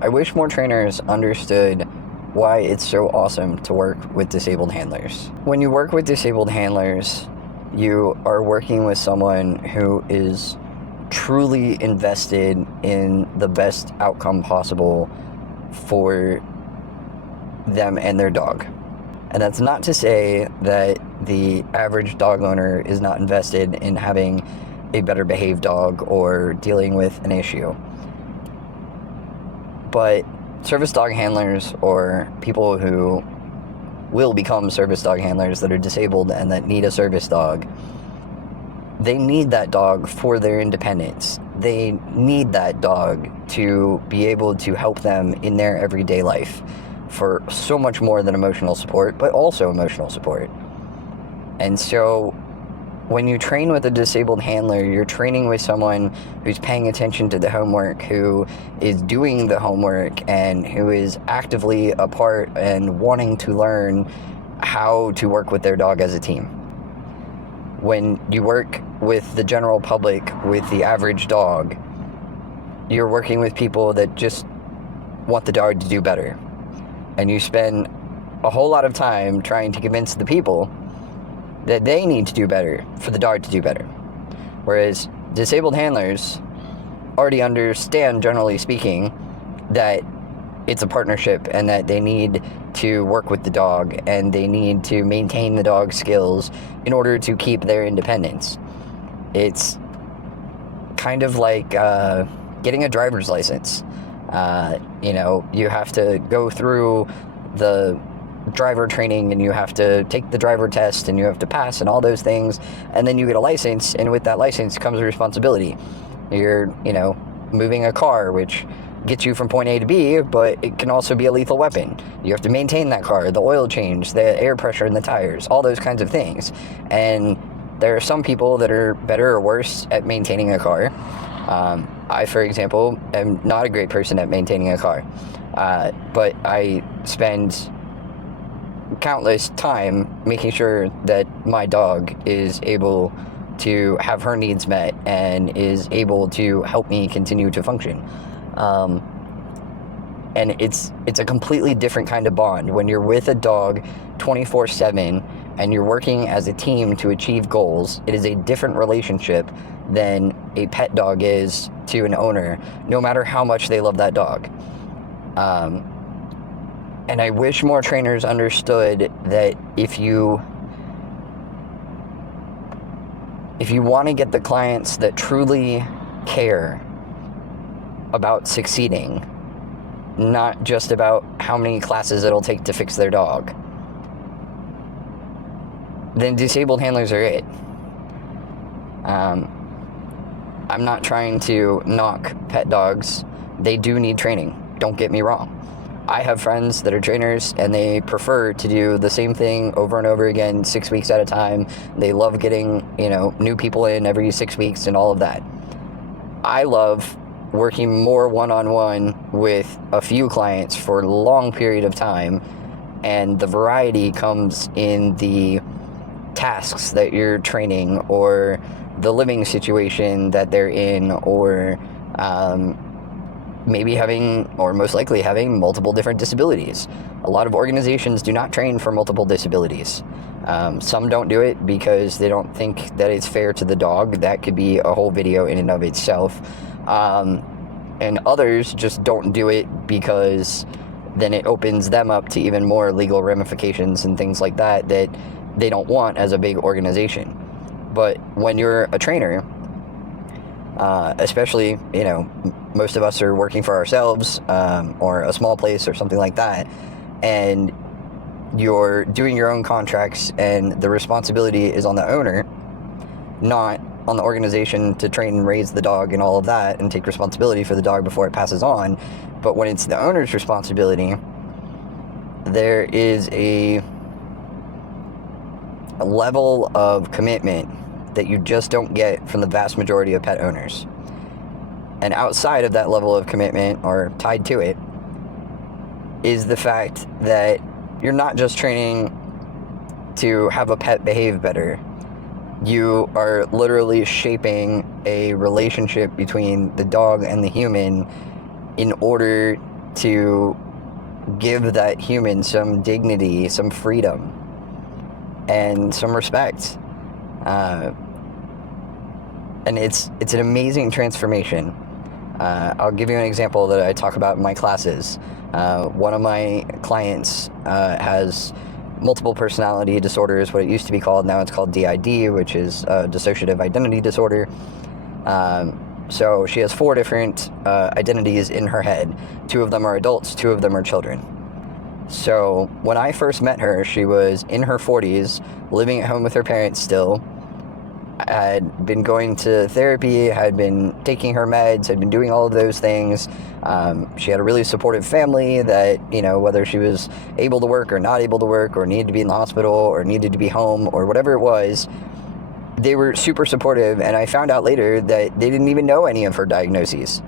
I wish more trainers understood why it's so awesome to work with disabled handlers. When you work with disabled handlers, you are working with someone who is truly invested in the best outcome possible for them and their dog. And that's not to say that the average dog owner is not invested in having a better behaved dog or dealing with an issue. But service dog handlers, or people who will become service dog handlers that are disabled and that need a service dog, they need that dog for their independence. They need that dog to be able to help them in their everyday life for so much more than emotional support, but also emotional support. And so when you train with a disabled handler, you're training with someone who's paying attention to the homework, who is doing the homework, and who is actively a part and wanting to learn how to work with their dog as a team. When you work with the general public, with the average dog, you're working with people that just want the dog to do better. And you spend a whole lot of time trying to convince the people that they need to do better for the dog to do better. Whereas disabled handlers already understand, generally speaking, that it's a partnership and that they need to work with the dog and they need to maintain the dog's skills in order to keep their independence. It's kind of like getting a driver's license. You have to go through the driver training, and you have to take the driver test, and you have to pass, and all those things, and then you get a license, and with that license comes a responsibility. You're, moving a car, which gets you from point A to B, but it can also be a lethal weapon. You have to maintain that car, the oil change, the air pressure in the tires, all those kinds of things. And there are some people that are better or worse at maintaining a car. I, for example, am not a great person at maintaining a car, but I spend countless time making sure that my dog is able to have her needs met and is able to help me continue to function. And it's a completely different kind of bond when you're with a dog 24/7 and you're working as a team to achieve goals. It is a different relationship than a pet dog is to an owner, no matter how much they love that dog. And I wish more trainers understood that if you want to get the clients that truly care about succeeding, not just about how many classes it'll take to fix their dog, then disabled handlers are it. I'm not trying to knock pet dogs. They do need training. Don't get me wrong. I have friends that are trainers and they prefer to do the same thing over and over again, 6 weeks at a time. They love getting, new people in every 6 weeks and all of that. I love working more one-on-one with a few clients for a long period of time, and the variety comes in the tasks that you're training, or the living situation that they're in, or maybe having, or most likely having, multiple different disabilities. A lot of organizations do not train for multiple disabilities. Some don't do it because they don't think that it's fair to the dog. That could be a whole video in and of itself. And others just don't do it because then it opens them up to even more legal ramifications and things like that that they don't want as a big organization. But when you're a trainer, especially, most of us are working for ourselves, or a small place or something like that, and you're doing your own contracts, and the responsibility is on the owner, not on the organization to train and raise the dog and all of that and take responsibility for the dog before it passes on. But when it's the owner's responsibility, there is a level of commitment that you just don't get from the vast majority of pet owners. And outside of that level of commitment, or tied to it, is the fact that you're not just training to have a pet behave better. You are literally shaping a relationship between the dog and the human in order to give that human some dignity, some freedom, and some respect. And it's an amazing transformation. I'll give you an example that I talk about in my classes. One of my clients has multiple personality disorders, what it used to be called. Now it's called DID, which is dissociative identity disorder. So she has 4 different identities in her head. 2 of them are adults, 2 of them are children. So when I first met her, she was in her 40s, living at home with her parents still, had been going to therapy, had been taking her meds, had been doing all of those things. She had a really supportive family that, you know, whether she was able to work or not able to work, or needed to be in the hospital or needed to be home or whatever it was, they were super supportive. And I found out later that they didn't even know any of her diagnoses.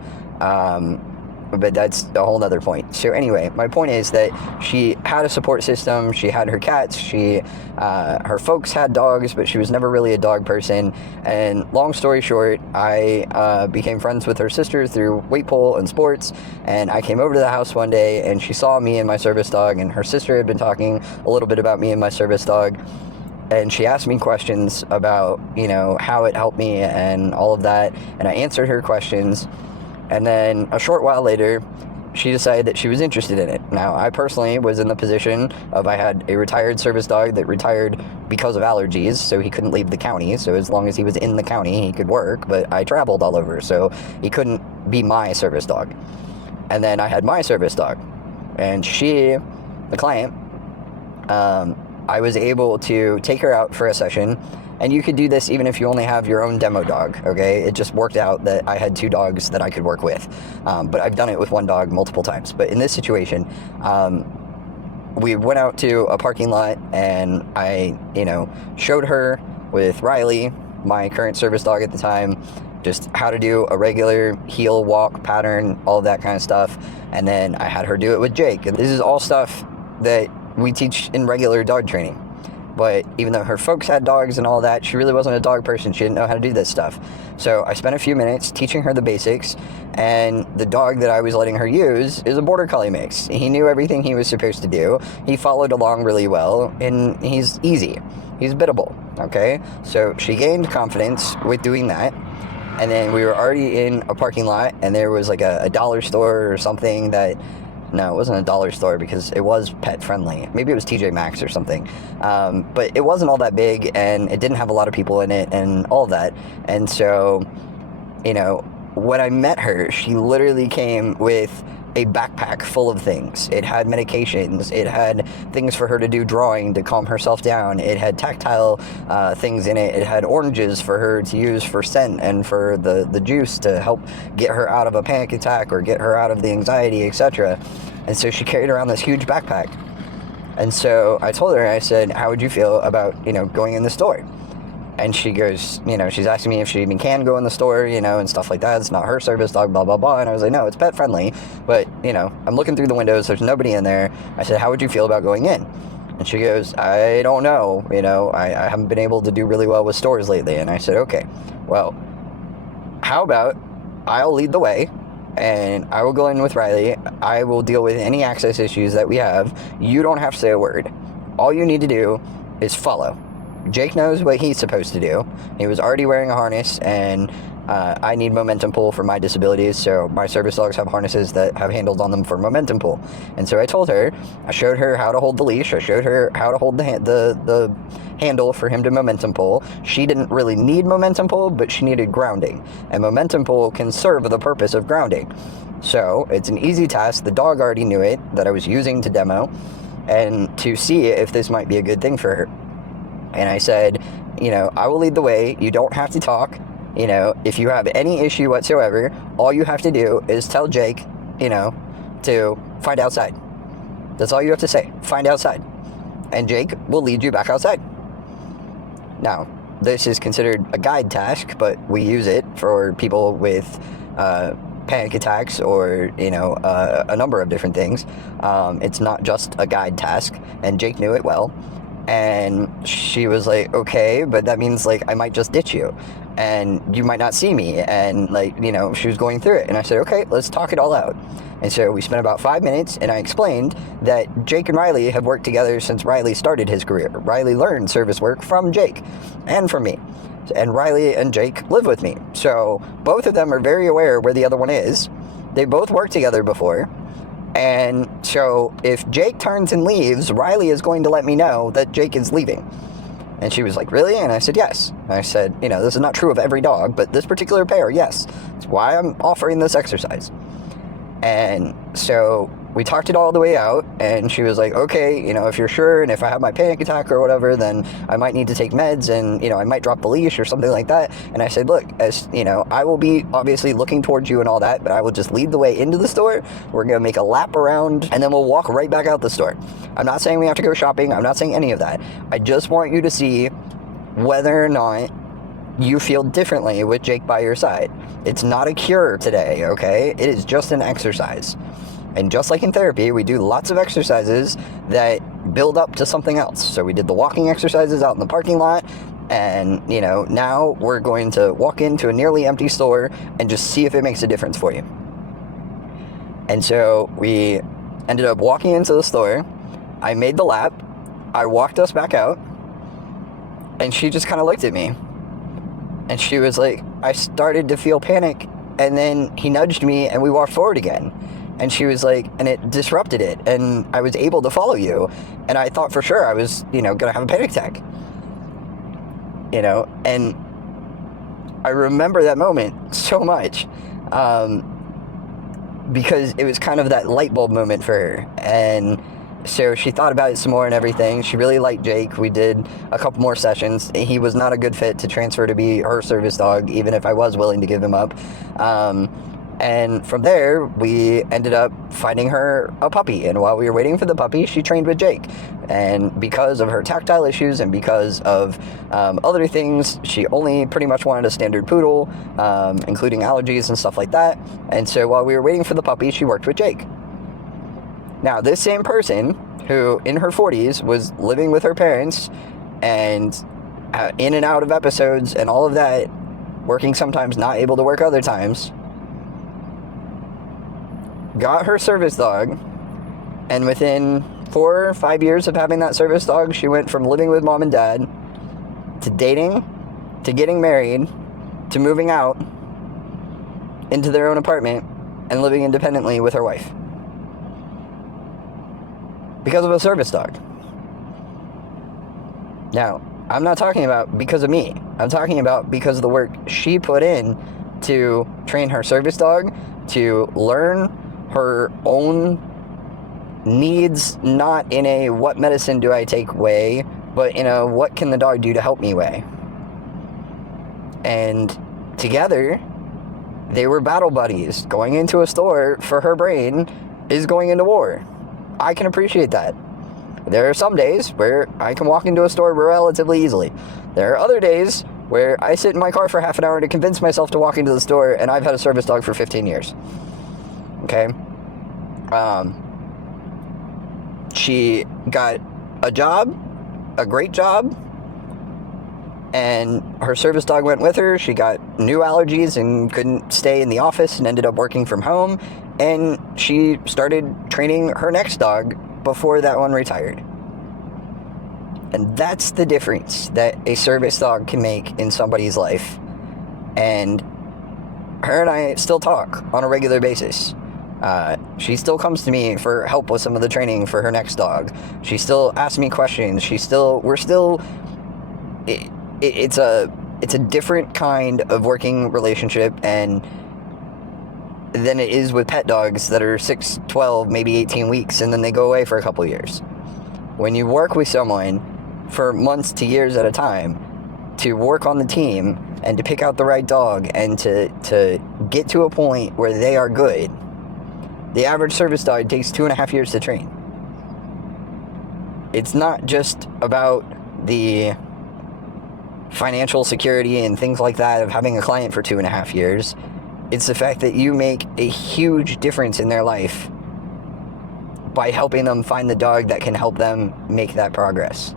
But that's a whole nother point. So anyway, my point is that she had a support system. She had her cats. Her folks had dogs, but she was never really a dog person. And long story short, I became friends with her sister through weight pull and sports. And I came over to the house one day, and she saw me and my service dog, and her sister had been talking a little bit about me and my service dog. And she asked me questions about, you know, how it helped me and all of that. And I answered her questions. And then a short while later, she decided that she was interested in it. Now, I personally was in the position of, I had a retired service dog that retired because of allergies, so he couldn't leave the county. So as long as he was in the county, he could work, but I traveled all over, so he couldn't be my service dog. And then I had my service dog. And she, the client, I was able to take her out for a session. And you could do this even if you only have your own demo dog, okay? It just worked out that I had 2 dogs that I could work with. But I've done it with 1 dog multiple times. But in this situation, we went out to a parking lot, and I, you know, showed her with Riley, my current service dog at the time, just how to do a regular heel walk pattern, all of that kind of stuff. And then I had her do it with Jake. And this is all stuff that we teach in regular dog training. But even though her folks had dogs and all that, she really wasn't a dog person. She didn't know how to do this stuff. So I spent a few minutes teaching her the basics, and the dog that I was letting her use is a Border Collie mix. He knew everything he was supposed to do. He followed along really well, and he's easy. He's biddable, okay? So she gained confidence with doing that. And then we were already in a parking lot, and there was like a dollar store or something that... No, it wasn't a dollar store because it was pet friendly. Maybe it was TJ Maxx or something. But it wasn't all that big, and it didn't have a lot of people in it and all that. And so, you know, when I met her, she literally came with a backpack full of things. It had medications. It had things for her to do drawing to calm herself down. It had tactile things in it. It had oranges for her to use for scent and for the juice to help get her out of a panic attack or get her out of the anxiety, etc. And so she carried around this huge backpack. And so I told her, I said, how would you feel about, you know, going in the store? And she goes, you know, she's asking me if she even can go in the store, you know, and stuff like that. It's not her service dog, blah, blah, blah. And I was like, no, it's pet friendly. But, you know, I'm looking through the windows. There's nobody in there. I said, how would you feel about going in? And she goes, I don't know. You know, I haven't been able to do really well with stores lately. And I said, okay, well, how about I'll lead the way, and I will go in with Riley. I will deal with any access issues that we have. You don't have to say a word. All you need to do is follow. Jake knows what he's supposed to do. He was already wearing a harness, and I need momentum pull for my disabilities, so my service dogs have harnesses that have handles on them for momentum pull. And so I told her, I showed her how to hold the leash, I showed her how to hold the handle for him to momentum pull. She didn't really need momentum pull, but she needed grounding, and momentum pull can serve the purpose of grounding. So it's an easy task. The dog already knew it, that I was using to demo, and to see if this might be a good thing for her. And I said, you know, I will lead the way. You don't have to talk. You know, if you have any issue whatsoever, all you have to do is tell Jake, you know, to find outside. That's all you have to say. Find outside. And Jake will lead you back outside. Now, this is considered a guide task, but we use it for people with panic attacks or, you know, a number of different things. It's not just a guide task, and Jake knew it well. And she was like, okay, but that means like I might just ditch you and you might not see me. And like, you know, she was going through it. And I said, okay, let's talk it all out. And so we spent about 5 minutes, and I explained that Jake and Riley have worked together since Riley started his career. Riley learned service work from Jake and from me. And Riley and Jake live with me. So both of them are very aware where the other one is. They both worked together before. And so if Jake turns and leaves, Riley is going to let me know that Jake is leaving. And she was like, really? And I said, yes. And I said, you know, this is not true of every dog, but this particular pair, yes. That's why I'm offering this exercise. And so we talked it all the way out, and she was like, okay, you know, if you're sure, and if I have my panic attack or whatever, then I might need to take meds, and, you know, I might drop the leash or something like that. And I said, look, as you know, I will be obviously looking towards you and all that, but I will just lead the way into the store. We're going to make a lap around, and then we'll walk right back out the store. I'm not saying we have to go shopping. I'm not saying any of that. I just want you to see whether or not you feel differently with Jake by your side. It's not a cure today, okay? It is just an exercise. And just like in therapy, we do lots of exercises that build up to something else. So we did the walking exercises out in the parking lot, and, you know, now we're going to walk into a nearly empty store and just see if it makes a difference for you. And so we ended up walking into the store. I made the lap. I walked us back out, and she just kind of looked at me. And she was like, I started to feel panic, and then he nudged me, and we walked forward again. And she was like, and it disrupted it, and I was able to follow you. And I thought for sure I was, you know, going to have a panic attack. You know, and I remember that moment so much, because it was kind of that light bulb moment for her. And so she thought about it some more and everything. She really liked Jake. We did a couple more sessions. He was not a good fit to transfer to be her service dog, even if I was willing to give him up. And from there, we ended up finding her a puppy. And while we were waiting for the puppy, she trained with Jake. And because of her tactile issues and because of other things, she only pretty much wanted a standard poodle, including allergies and stuff like that. And so while we were waiting for the puppy, she worked with Jake. Now, this same person who, in her 40s, was living with her parents and in and out of episodes and all of that, working sometimes, not able to work other times, got her service dog, and within 4 or 5 years of having that service dog, she went from living with mom and dad to dating, to getting married, to moving out into their own apartment and living independently with her wife. Because of a service dog. Now, I'm not talking about because of me. I'm talking about because of the work she put in to train her service dog, to learn her own needs, not in a what medicine do I take way, but in a what can the dog do to help me way. And together, they were battle buddies. Going into a store for her brain is going into war. I can appreciate that. There are some days where I can walk into a store relatively easily. There are other days where I sit in my car for half an hour to convince myself to walk into the store, and I've had a service dog for 15 years. Okay? She got a job, a great job, and her service dog went with her. She got new allergies and couldn't stay in the office and ended up working from home. And she started training her next dog before that one retired. And that's the difference that a service dog can make in somebody's life. And her and I still talk on a regular basis. She still comes to me for help with some of the training for her next dog. She still asks me questions. It's a different kind of working relationship and than it is with pet dogs that are 6, 12, maybe 18 weeks, and then they go away for a couple years. When you work with someone for months to years at a time, to work on the team and to pick out the right dog and to get to a point where they are good, the average service dog takes 2.5 years to train. It's not just about the financial security and things like that of having a client for 2.5 years. It's the fact that you make a huge difference in their life by helping them find the dog that can help them make that progress.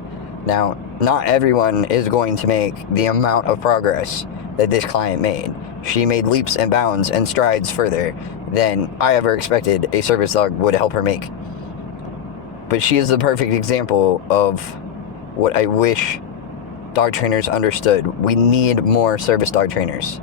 Now, not everyone is going to make the amount of progress that this client made. She made leaps and bounds and strides further than I ever expected a service dog would help her make. But she is the perfect example of what I wish dog trainers understood. We need more service dog trainers.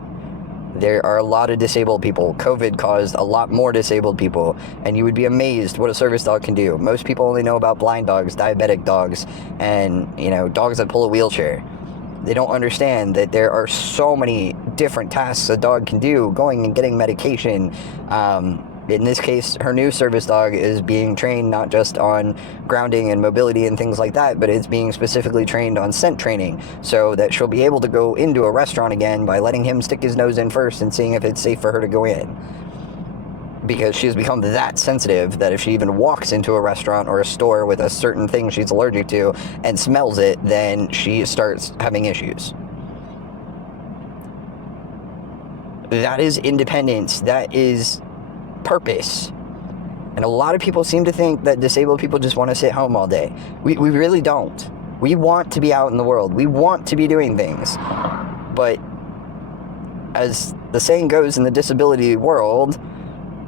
There are a lot of disabled people. COVID caused a lot more disabled people, and you would be amazed what a service dog can do. Most people only know about blind dogs, diabetic dogs, and, dogs that pull a wheelchair. They don't understand that there are so many different tasks a dog can do, going and getting medication. In this case, her new service dog is being trained not just on grounding and mobility and things like that, but it's being specifically trained on scent training so that she'll be able to go into a restaurant again by letting him stick his nose in first and seeing if it's safe for her to go in. Because she's become that sensitive that if she even walks into a restaurant or a store with a certain thing she's allergic to and smells it, then she starts having issues. That is independence. That is purpose. And a lot of people seem to think that disabled people just want to sit home all day. We really don't. We want to be out in the world. We want to be doing things. But as the saying goes in the disability world,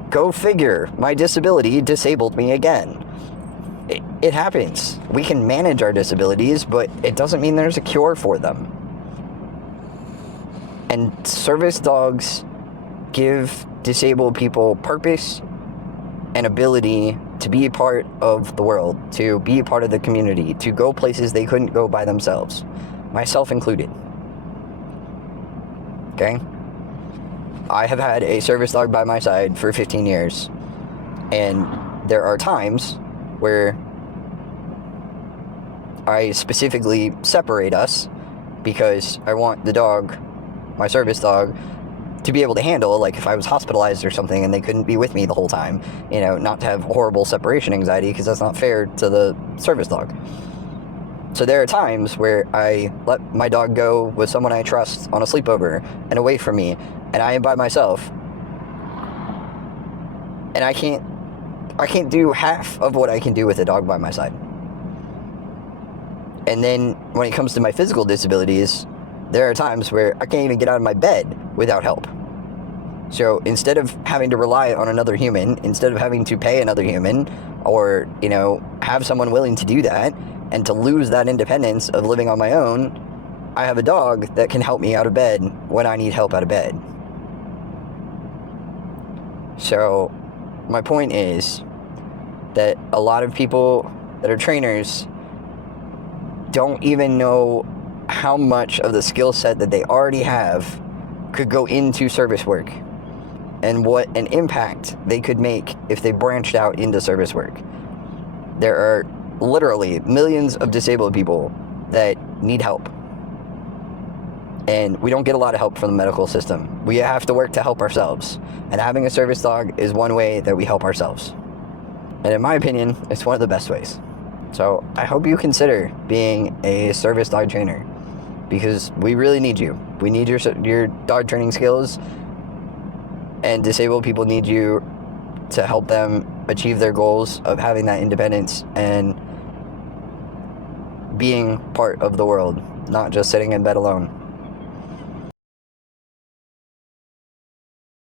go figure, my disability disabled me again. It happens. We can manage our disabilities, but it doesn't mean there's a cure for them. And service dogs give disabled people purpose and ability to be a part of the world, to be a part of the community, to go places they couldn't go by themselves, myself included. Okay? I have had a service dog by my side for 15 years, and there are times where I specifically separate us because I want the dog, my service dog, to be able to handle, like if I was hospitalized or something and they couldn't be with me the whole time, not to have horrible separation anxiety, because that's not fair to the service dog. So there are times where I let my dog go with someone I trust on a sleepover and away from me, and I am by myself, and I can't do half of what I can do with a dog by my side. And then when it comes to my physical disabilities, there are times where I can't even get out of my bed without help. So instead of having to rely on another human, instead of having to pay another human, or, have someone willing to do that, and to lose that independence of living on my own, I have a dog that can help me out of bed when I need help out of bed. So my point is that a lot of people that are trainers don't even know how much of the skill set that they already have could go into service work, and what an impact they could make if they branched out into service work. There are literally millions of disabled people that need help, and we don't get a lot of help from the medical system. We have to work to help ourselves, and having a service dog is one way that we help ourselves. And in my opinion, it's one of the best ways. So I hope you consider being a service dog trainer, because we really need you. We need your dog training skills, and disabled people need you to help them achieve their goals of having that independence and being part of the world, not just sitting in bed alone.